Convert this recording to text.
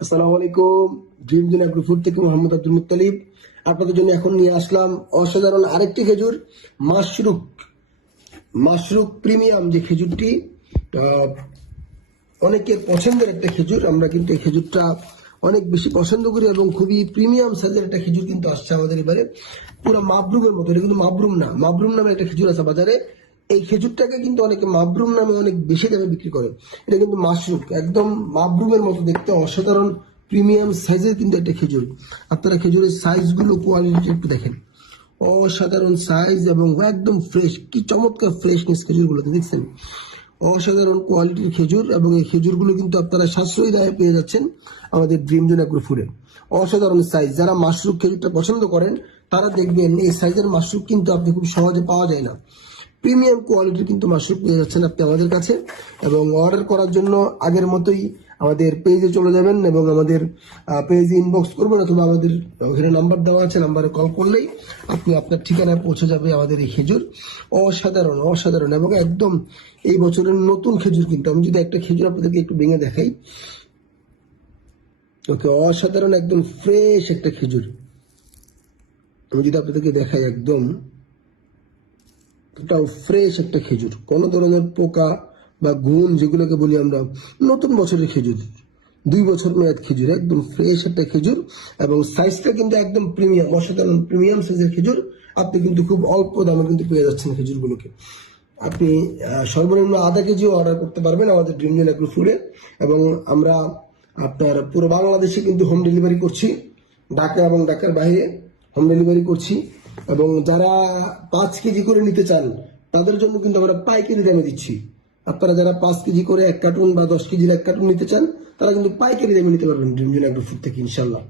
আসসালামু আলাইকুম। Dream zone agro food থেকে মোহাম্মদ আব্দুল মুত্তালিব আপনাদের জন্য এখন নিয়ে আসলাম অসাধারণ আরেকটি খেজুর, মাশরুক মাশরুক প্রিমিয়াম যে খেজুরটি আহ, অনেকের পছন্দের একটা খেজুর। আমরা কিন্তু এই খেজুরটা অনেক বেশি পছন্দ করি এবং খুবই প্রিমিয়াম সাইজের একটা খেজুর কিন্তু আসছে আমাদের এবারে, পুরো মাবরুমের মতো। এটা কিন্তু মাবরুম না, মাবরুম নামে একটা খেজুর আছে বাজারে। এই খেজুরটাকে কিন্তু অনেকে মাবরুম নামে অনেক বেশি দামে বিক্রি করে। এটা কিন্তু মাশরুক, একদম মাবরুমের মতো দেখতে, অসাধারণ প্রিমিয়াম সাইজের কিন্তু একটা খেজুর। আপনারা খেজুরের সাইজগুলো, কোয়ালিটি একটু দেখেন, অসাধারণ সাইজ এবং একদম ফ্রেশ। কি চমৎকার ফ্রেশনেস খেজুরগুলোতে, দেখছেন? অসাধারণ কোয়ালিটির খেজুর এবং এই খেজুরগুলো কিন্তু আপনারা সাশ্রয়ী দামে পেয়ে যাচ্ছেন আমাদের ড্রিম জোন এগ্রো ফুডে। অসাধারণ সাইজ। যারা মাশরুক খেজুরটা পছন্দ করেন তারা দেখবেন এই সাইজের মাশরুক কিন্তু আপনি খুব সহজে পাওয়া যায় না। প্রিমিয়াম কোয়ালিটির কিন্তু মাশরুক পেয়ে যাচ্ছেন আপনি আমাদের কাছে। এবং অর্ডার করার জন্য আগের মতোই আমাদের পেজে চলে যাবেন এবং আমাদের পেজে ইনবক্স করবেন, অথবা আমাদের ওখানে নাম্বার দেওয়া আছে, নাম্বারে কল করলেই আপনি আপনার ঠিকানায় পৌঁছে যাবে আমাদের এই খেজুর। অসাধারণ অসাধারণ এবং একদম এই বছরের নতুন খেজুর কিন্তু। আমি যদি একটা খেজুর আপনাদেরকে একটু ভেঙে দেখাই, ওকে, অসাধারণ একদম ফ্রেশ একটা খেজুর। আমি যদি আপনাদেরকে দেখাই, একদম এটাও ফ্রেশ একটা খেজুর, কোনো ধরনের পোকা বা গুণ যেগুলোকে বলি আমরা, নতুন বছরের খেজুর, 2 বছর মেয়াদ খেজুর, একদম ফ্রেশ একটা খেজুর। এবং সাইজটা কিন্তু একদম প্রিমিয়াম, অসাধারণ প্রিমিয়াম সাইজের খেজুর। আপনি কিন্তু খুব অল্প দামে কিন্তু পেয়ে যাচ্ছেন খেজুরগুলোকে। আপনি সর্বনিম্ন আধা কেজিও অর্ডার করতে পারবেন আমাদের ড্রিম জোন এগ্রো ফুডে। এবং আমরা আপনার পুরো বাংলাদেশে কিন্তু হোম ডেলিভারি করছি, ঢাকা এবং ঢাকার বাইরে হোম ডেলিভারি করছি। এবং যারা 5 কেজি করে নিতে চান তাদের জন্য কিন্তু আমরা পাইকারি দামে দিচ্ছি। আপনারা যারা 5 কেজি করে 1 কার্টুন বা 10 কেজির 1 কার্টুন নিতে চান তারা কিন্তু পাইকারি দামে নিতে পারবেন ড্রিম জোন এগ্রো ফুড থেকে, ইনশাল্লাহ।